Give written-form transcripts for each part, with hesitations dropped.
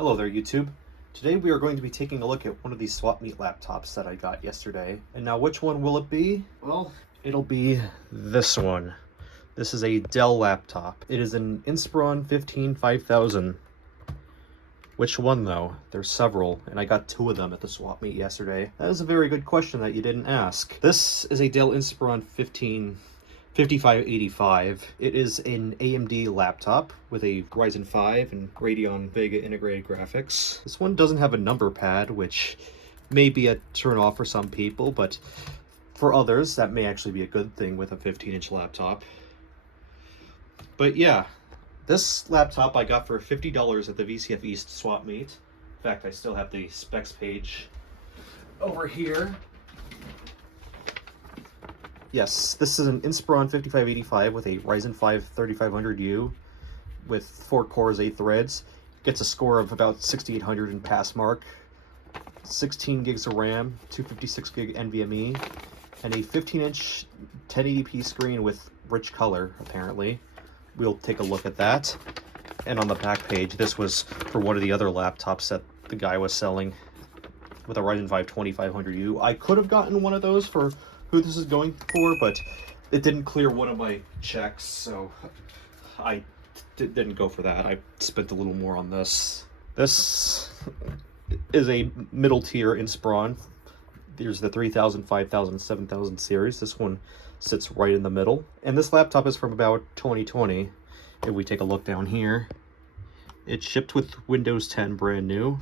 Hello there, YouTube. Today we are going to be taking a look at one of these Swap Meet laptops that I got yesterday. And now which one will it be? Well, it'll be this one. This is a Dell laptop. It is an Inspiron 5000. Which one though? There's several, and I got two of them at the Swap Meet yesterday. That is a very good question that you didn't ask. This is a Dell Inspiron 5585. It is an AMD laptop with a Ryzen 5 and Radeon Vega integrated graphics. This one doesn't have a number pad, which may be a turn off for some people, but for others that may actually be a good thing with a 15-inch laptop. But yeah, this laptop I got for $50 at the VCF East Swap Meet. In fact, I still have the specs page over here. Yes, this is an Inspiron 5585 with a Ryzen 5 3500U with 4 cores, 8 threads. Gets a score of about 6800 in pass mark, 16 gigs of RAM, 256 gig NVMe, and a 15-inch 1080p screen with rich color, apparently. We'll take a look at that. And on the back page, this was for one of the other laptops that the guy was selling with a Ryzen 5 2500U. I could have gotten one of those for who this is going for, but it didn't clear one of my checks, so I didn't go for that. I spent a little more on this. This is a middle tier Inspiron. There's the 3000, 5000, 7000 series. This one sits right in the middle. And this laptop is from about 2020. If we take a look down here, it shipped with Windows 10 brand new,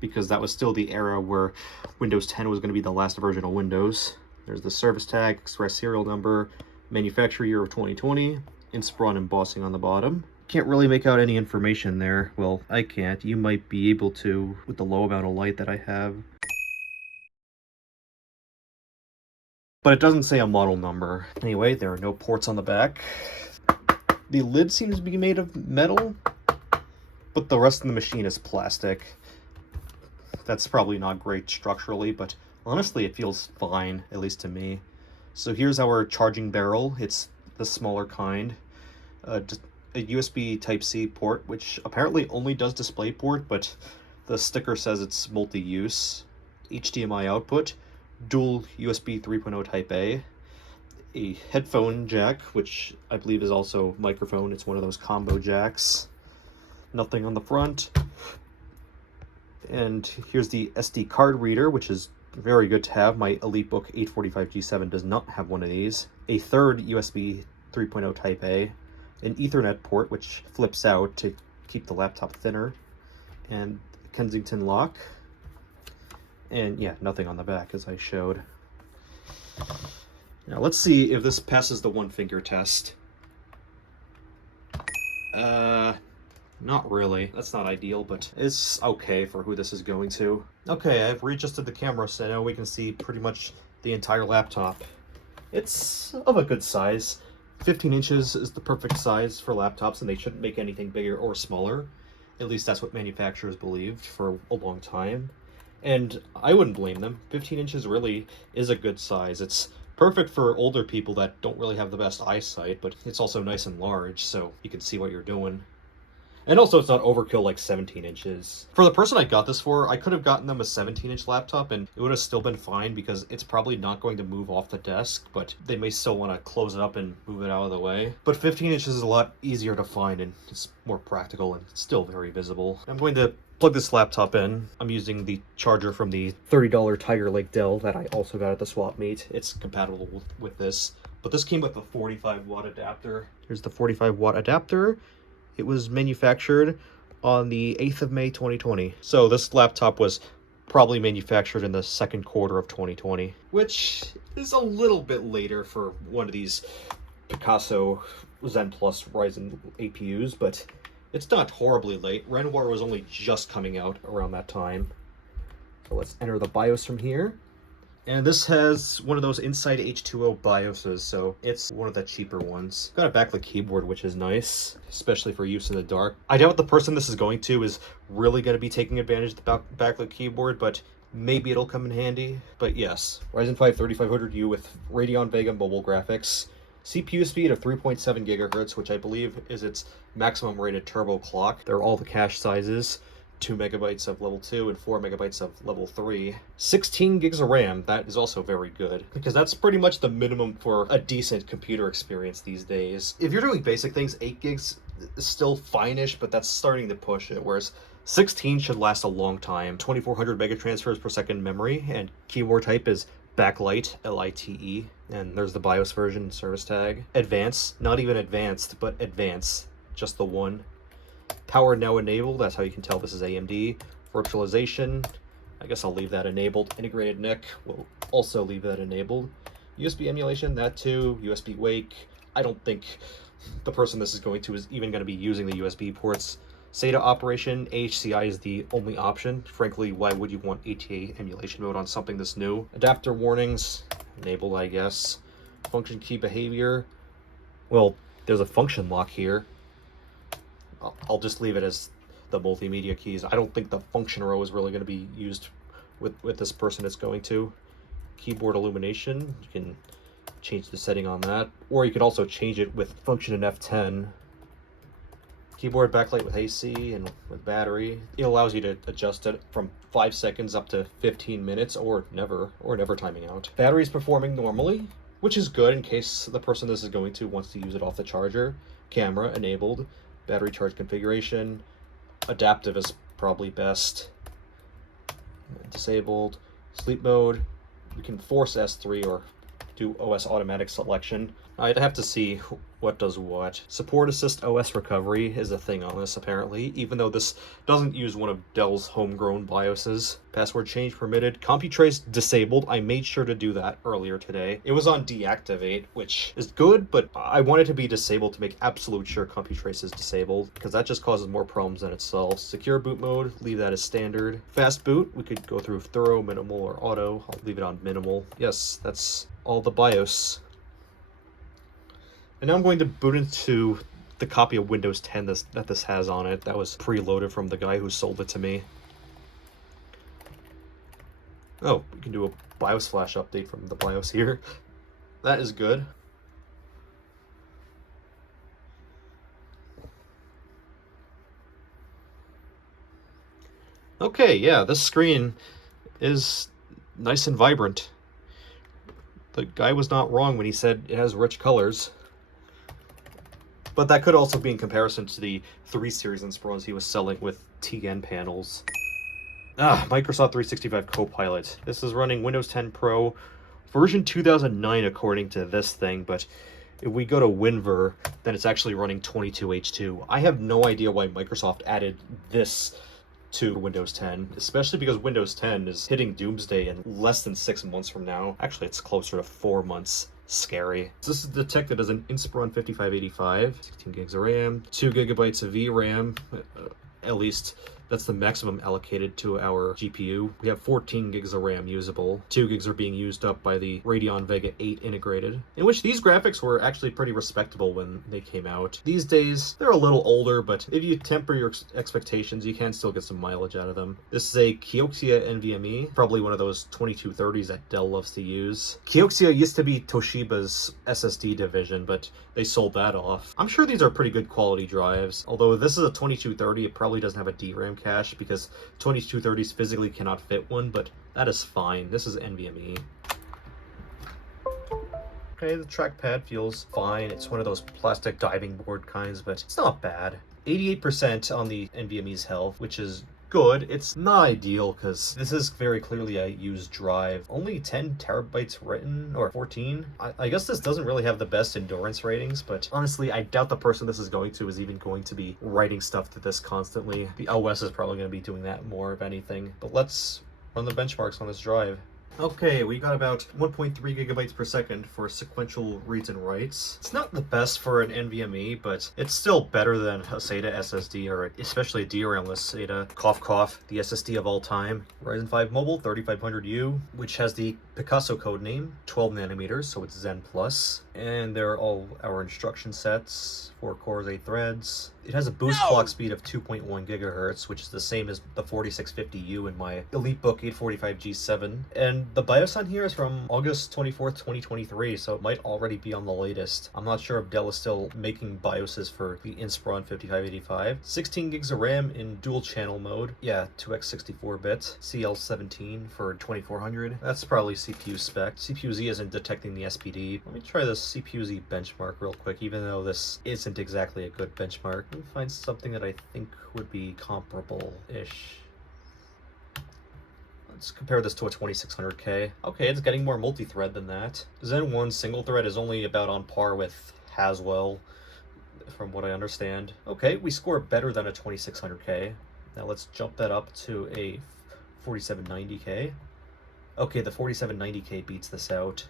because that was still the era where Windows 10 was going to be the last version of Windows. There's the service tag, express serial number, manufacturer year of 2020, Inspiron embossing on the bottom. Can't really make out any information there. Well, I can't. You might be able to with the low amount of light that I have. But it doesn't say a model number. Anyway, there are no ports on the back. The lid seems to be made of metal, but the rest of the machine is plastic. That's probably not great structurally, but honestly, it feels fine, at least to me. So here's our charging barrel. It's the smaller kind. Just a USB Type-C port, which apparently only does DisplayPort, but the sticker says it's multi-use. HDMI output, dual USB 3.0 Type-A, a headphone jack, which I believe is also microphone. It's one of those combo jacks. Nothing on the front. And here's the SD card reader, which is very good to have. My EliteBook 845 G7 does not have one of these. A third USB 3.0 Type-A, an Ethernet port which flips out to keep the laptop thinner, and Kensington lock. And yeah, nothing on the back as I showed. Now let's see if this passes the one finger test. Not really. That's not ideal, but it's okay for who this is going to. Okay, I've readjusted the camera so now we can see pretty much the entire laptop. It's of a good size. 15 inches is the perfect size for laptops, and they shouldn't make anything bigger or smaller. At least that's what manufacturers believed for a long time. And I wouldn't blame them. 15 inches really is a good size. It's perfect for older people that don't really have the best eyesight, but it's also nice and large, so you can see what you're doing. And also, it's not overkill like 17 inches. For the person I got this for, I could have gotten them a 17-inch laptop, and it would have still been fine because it's probably not going to move off the desk, but they may still want to close it up and move it out of the way. But 15 inches is a lot easier to find, and it's more practical, and it's still very visible. I'm going to plug this laptop in. I'm using the charger from the $30 Tiger Lake Dell that I also got at the Swap Meet. It's compatible with this, but this came with a 45-watt adapter. Here's the 45-watt adapter. It was manufactured on the 8th of May 2020. So this laptop was probably manufactured in the second quarter of 2020, which is a little bit later for one of these Picasso Zen Plus Ryzen APUs, but it's not horribly late. Renoir was only just coming out around that time. So let's enter the BIOS from here. And this has one of those Inside H2O BIOSes, so it's one of the cheaper ones. Got a backlit keyboard, which is nice, especially for use in the dark. I doubt the person this is going to is really going to be taking advantage of the backlit keyboard, but maybe it'll come in handy. But yes, Ryzen 5 3500U with Radeon Vega mobile graphics. CPU speed of 3.7 gigahertz, which I believe is its maximum rated turbo clock. They're all the cache sizes. 2 megabytes of level 2 and 4 megabytes of level 3. 16 gigs of RAM, that is also very good, because that's pretty much the minimum for a decent computer experience these days. If you're doing basic things, 8 gigs is still fine-ish, but that's starting to push it, whereas 16 should last a long time. 2400 megatransfers per second memory, and keyboard type is backlight, LITE, and there's the BIOS version service tag. Advanced, not even advanced, but advanced, just the one. Power now enabled, that's how you can tell this is AMD. Virtualization, I guess I'll leave that enabled. Integrated NIC, we'll also leave that enabled. USB emulation, that too. USB wake, I don't think the person this is going to is even going to be using the USB ports. SATA operation, AHCI is the only option. Frankly, why would you want ATA emulation mode on something this new? Adapter warnings, enabled, I guess. Function key behavior, well, there's a function lock here. I'll just leave it as the multimedia keys. I don't think the function row is really going to be used with this person it's going to. Keyboard illumination, you can change the setting on that, or you could also change it with function in F10. Keyboard backlight with AC and with battery. It allows you to adjust it from 5 seconds up to 15 minutes or never timing out. Battery is performing normally, which is good in case the person this is going to wants to use it off the charger. Camera enabled. Battery charge configuration. Adaptive is probably best. Disabled. Sleep mode. We can force S3 or do OS automatic selection. I'd have to see what does what. Support assist OS recovery is a thing on this apparently, even though this doesn't use one of Dell's homegrown BIOSes. Password change permitted. CompuTrace disabled. I made sure to do that earlier today. It was on deactivate, which is good, but I want it to be disabled to make absolute sure CompuTrace is disabled, because that just causes more problems than it solves. Secure boot mode, leave that as standard. Fast boot, we could go through thorough, minimal, or auto. I'll leave it on minimal. Yes, that's all the BIOS. And now I'm going to boot into the copy of Windows 10 that this has on it. That was preloaded from the guy who sold it to me. Oh, we can do a BIOS flash update from the BIOS here. That is good. Okay, yeah, this screen is nice and vibrant. The guy was not wrong when he said it has rich colors. But that could also be in comparison to the 3 series Inspirons he was selling with TN panels. Microsoft 365 Copilot. This is running Windows 10 Pro version 2009 according to this thing, but if we go to WinVer, then it's actually running 22H2. I have no idea why Microsoft added this to Windows 10, especially because Windows 10 is hitting doomsday in less than 6 months from now. Actually, it's closer to 4 months. Scary. This is detected as an Inspiron 5585, 16 gigs of RAM, 2 gigabytes of VRAM, at least that's the maximum allocated to our GPU. We have 14 gigs of RAM usable. 2 gigs are being used up by the Radeon Vega 8 integrated, in which these graphics were actually pretty respectable when they came out. These days, they're a little older, but if you temper your expectations, you can still get some mileage out of them. This is a Kioxia NVMe, probably one of those 2230s that Dell loves to use. Kioxia used to be Toshiba's SSD division, but they sold that off. I'm sure these are pretty good quality drives, although this is a 2230, it probably doesn't have a DRAM cache because 2230s physically cannot fit one, but that is fine. This is NVMe. Okay, the trackpad feels fine. It's one of those plastic diving board kinds, but it's not bad. 88% on the NVMe's health, which is good. It's not ideal because this is very clearly a used drive. Only 10 terabytes written, or 14. I guess this doesn't really have the best endurance ratings, but honestly, I doubt the person this is going to is even going to be writing stuff to this constantly. The OS is probably going to be doing that more, if anything. But let's run the benchmarks on this drive. Okay, we got about 1.3 gigabytes per second for sequential reads and writes. It's not the best for an NVMe, but it's still better than a SATA SSD, or especially a DRAM-less SATA. Cough cough, the SSD of all time. Ryzen 5 Mobile 3500U, which has the Picasso code name, 12 nanometers, so it's Zen Plus. And there are all our instruction sets, 4 cores, 8 threads. It has a boost clock speed of 2.1 gigahertz, which is the same as the 4650U in my EliteBook 845G7. And the BIOS on here is from August 24th, 2023, so it might already be on the latest. I'm not sure if Dell is still making BIOSes for the Inspiron 5585. 16 gigs of RAM in dual channel mode. Yeah, 2x64-bit. CL17 for 2400. That's probably CPU spec. CPU-Z isn't detecting the SPD. Let me try this CPU-Z benchmark real quick, even though this isn't exactly a good benchmark. Let me find something that I think would be comparable-ish. Let's compare this to a 2600K. Okay, it's getting more multi-thread than that. Zen 1 single thread is only about on par with Haswell, from what I understand. Okay, we score better than a 2600K. Now let's jump that up to a 4790K. Okay, the 4790K beats this out.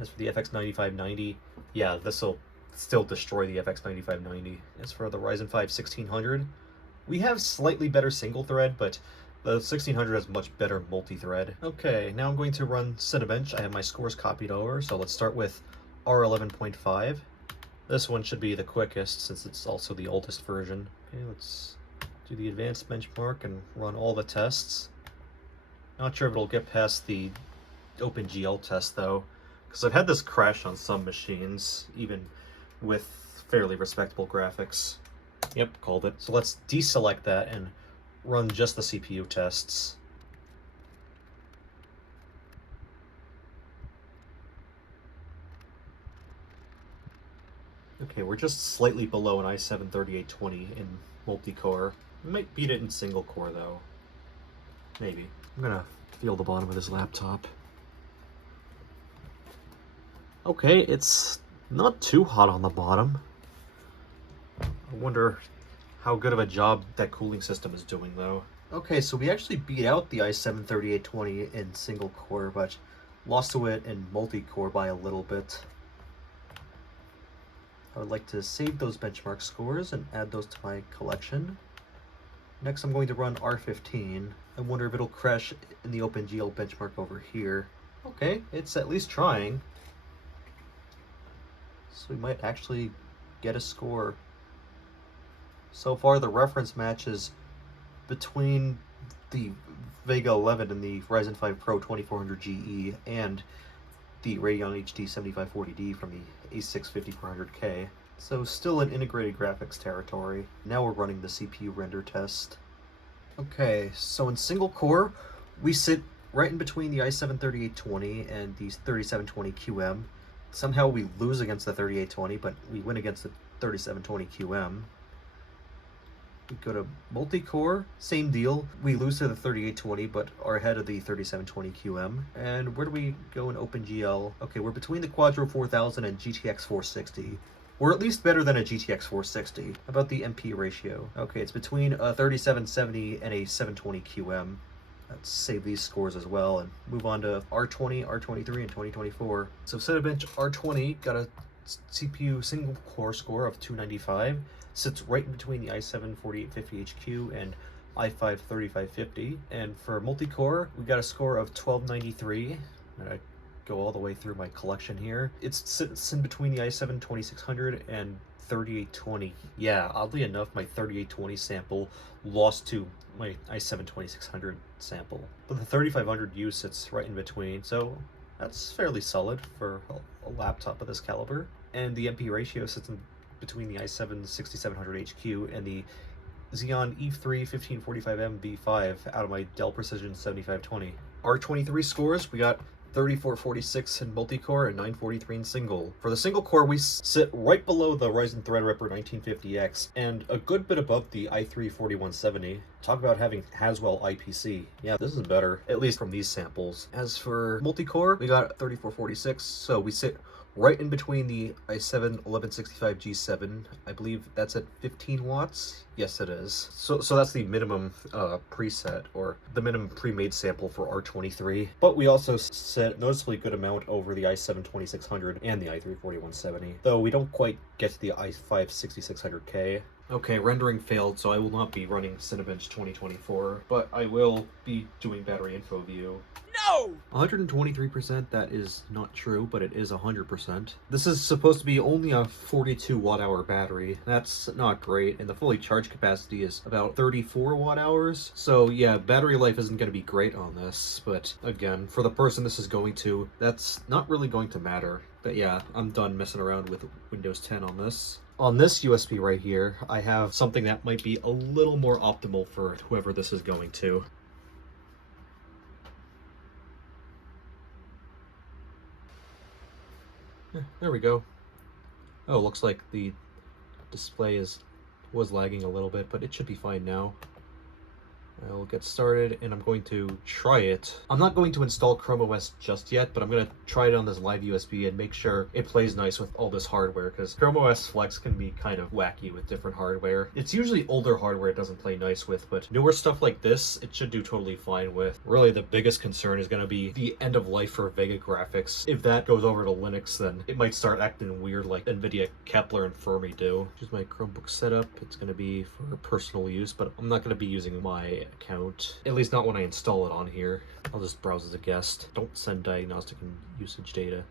As for the FX 9590, yeah, this will still destroy the FX 9590. As for the Ryzen 5 1600, we have slightly better single thread, but the 1600 has much better multi-thread. Okay, now I'm going to run Cinebench. I have my scores copied over, so let's start with R11.5. This one should be the quickest since it's also the oldest version. Okay, let's do the advanced benchmark and run all the tests. Not sure if it'll get past the OpenGL test though, because I've had this crash on some machines, even with fairly respectable graphics. Yep, called it. So let's deselect that and run just the CPU tests. Okay, we're just slightly below an i7-3820 in multi-core. We might beat it in single core though. Maybe. I'm gonna feel the bottom of this laptop. Okay, it's not too hot on the bottom. I wonder how good of a job that cooling system is doing though. Okay, so we actually beat out the i7-3820 in single core, but lost to it in multi-core by a little bit. I would like to save those benchmark scores and add those to my collection. Next I'm going to run R15. I wonder if it'll crash in the OpenGL benchmark over here. Okay, it's at least trying. So we might actually get a score. So far the reference matches between the Vega 11 and the Ryzen 5 Pro 2400GE and the Radeon HD 7540D from the A6 5400K. So still in integrated graphics territory. Now we're running the CPU render test. Okay, so in single core, we sit right in between the i7-3820 and the 3720QM. Somehow we lose against the 3820, but we win against the 3720QM. We go to multi-core, same deal. We lose to the 3820, but are ahead of the 3720QM. And where do we go in OpenGL? Okay, we're between the Quadro 4000 and GTX 460. We're at least better than a GTX 460. How about the MP ratio? Okay, it's between a 3770 and a 720QM. Let's save these scores as well and move on to R20, R23, and 2024. So Cinebench R20 got a CPU single core score of 295. Sits right in between the i7-4850HQ and i5-3550. And for multi-core, we got a score of 1293. And I go all the way through my collection here. It sits in between the i7-2600 and 3820. Yeah, oddly enough, my 3820 sample lost to my i7-2600 sample. But the 3500U sits right in between, so that's fairly solid for a laptop of this caliber. And the MP ratio sits in between the i7-6700HQ and the Xeon E3 1545M V5 out of my Dell Precision 7520. R23 scores, we got 3446 in multi-core and 943 in single. For the single core, we sit right below the Ryzen Threadripper 1950X and a good bit above the i3 4170. Talk about having Haswell IPC. Yeah, this is better, at least from these samples. As for multi-core, we got 3446, so we sit right in between the i7 1165G7. I believe that's at 15 watts. Yes, it is. So that's the minimum preset, or the minimum pre-made sample for R23. But we also set noticeably good amount over the i7-2600 and the i3-4170, though we don't quite get to the i5-6600K. Okay, rendering failed, so I will not be running Cinebench 2024, but I will be doing battery info view. No! 123%, that is not true, but it is 100%. This is supposed to be only a 42 watt-hour battery. That's not great, and the fully charged capacity is about 34 watt-hours. So yeah, battery life isn't going to be great on this, but again, for the person this is going to, that's not really going to matter. But yeah, I'm done messing around with Windows 10 on this. On this USB right here, I have something that might be a little more optimal for whoever this is going to. There we go. Oh, looks like the display was lagging a little bit, but it should be fine now. I'll get started and I'm going to try it. I'm not going to install Chrome OS just yet, but I'm going to try it on this live USB and make sure it plays nice with all this hardware, because Chrome OS Flex can be kind of wacky with different hardware. It's usually older hardware it doesn't play nice with, but newer stuff like this, it should do totally fine with. Really, the biggest concern is going to be the end of life for Vega graphics. If that goes over to Linux, then it might start acting weird like NVIDIA Kepler and Fermi do. Here's my Chromebook setup. It's going to be for personal use, but I'm not going to be using my account, at least not when I install it on here. I'll just browse as a guest. Don't send diagnostic and usage data.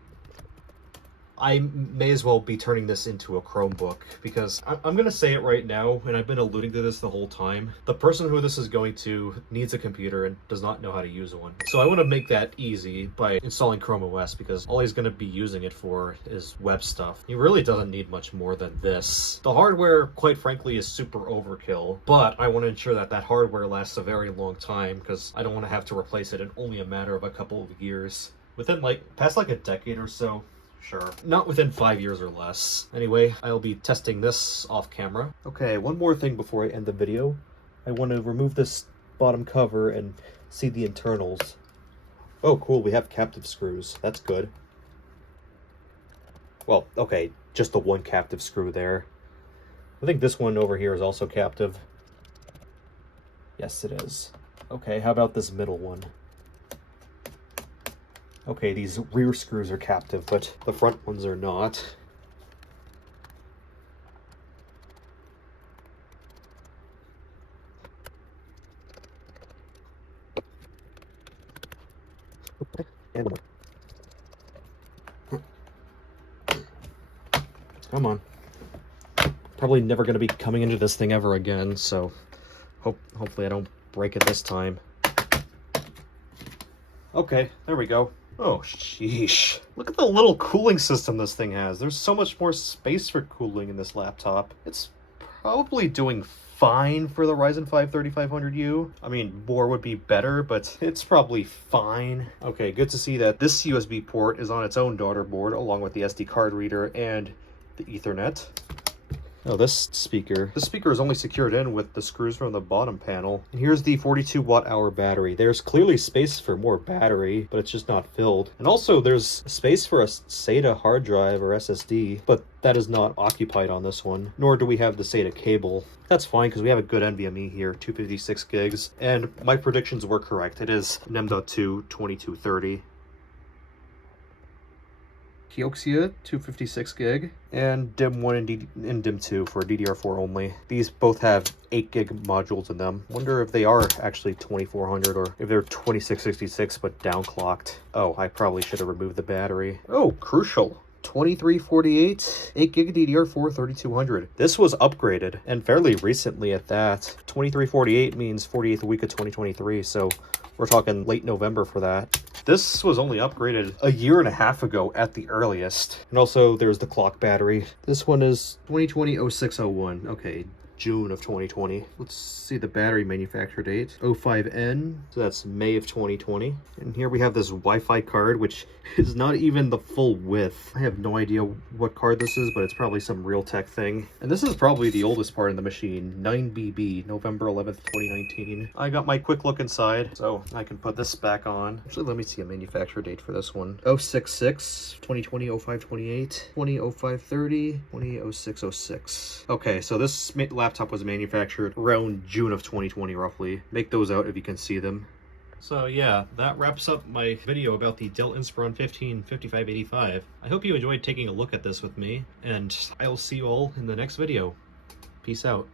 I may as well be turning this into a Chromebook, because I'm going to say it right now, and I've been alluding to this the whole time. The person who this is going to needs a computer and does not know how to use one. So I want to make that easy by installing Chrome OS, because all he's going to be using it for is web stuff. He really doesn't need much more than this. The hardware, quite frankly, is super overkill, but I want to ensure that that hardware lasts a very long time, because I don't want to have to replace it in only a matter of a couple of years. Within past a decade or so. Sure. Not within 5 years or less. Anyway, I'll be testing this off camera. Okay, one more thing before I end the video. I want to remove this bottom cover and see the internals. Oh, cool, we have captive screws. That's good. Well, okay, just the one captive screw there. I think this one over here is also captive. Yes, it is. Okay, how about this middle one? Okay, these rear screws are captive, but the front ones are not. Come on. Probably never going to be coming into this thing ever again, so hopefully I don't break it this time. Okay, there we go. Oh, sheesh. Look at the little cooling system this thing has. There's so much more space for cooling in this laptop. It's probably doing fine for the Ryzen 5 3500U. I mean, more would be better, but it's probably fine. Okay, good to see that this USB port is on its own daughter board, along with the SD card reader and the Ethernet. Oh, this speaker is only secured in with the screws from the bottom panel. And here's the 42 watt-hour battery. There's clearly space for more battery, but it's just not filled. And also there's space for a SATA hard drive or SSD, but that is not occupied on this one, nor do we have the SATA cable. That's fine, because we have a good NVMe here, 256 gigs, and my predictions were correct. It is an M.2 2230. Kioxia 256 gig, and DIMM1 and DIMM2 for DDR4 only. These both have 8 gig modules in them. Wonder if they are actually 2400 or if they're 2666 but downclocked. Oh, I probably should have removed the battery. Oh, crucial. 2348, 8 gig DDR4 3200. This was upgraded, and fairly recently at that. 2348 means 48th week of 2023, so we're talking late November for that. This was only upgraded a year and a half ago at the earliest. And also there's the clock battery. This one is 2020-0601. Okay, June of 2020. Let's see the battery manufacture date. 05N, so that's May of 2020. And here we have this Wi-Fi card, which is not even the full width. I have no idea what card this is, but it's probably some Realtek thing. And this is probably the oldest part in the machine, 9BB, November 11th, 2019. I got my quick look inside, so I can put this back on. Actually, let me see a manufacture date for this one. 066, 2020, 0528, 200530, 200606. Okay, so this laptop was manufactured around June of 2020 roughly. Make those out if you can see them. So yeah, that wraps up my video about the Dell Inspiron 155585. I hope you enjoyed taking a look at this with me, and I will see you all in the next video. Peace out.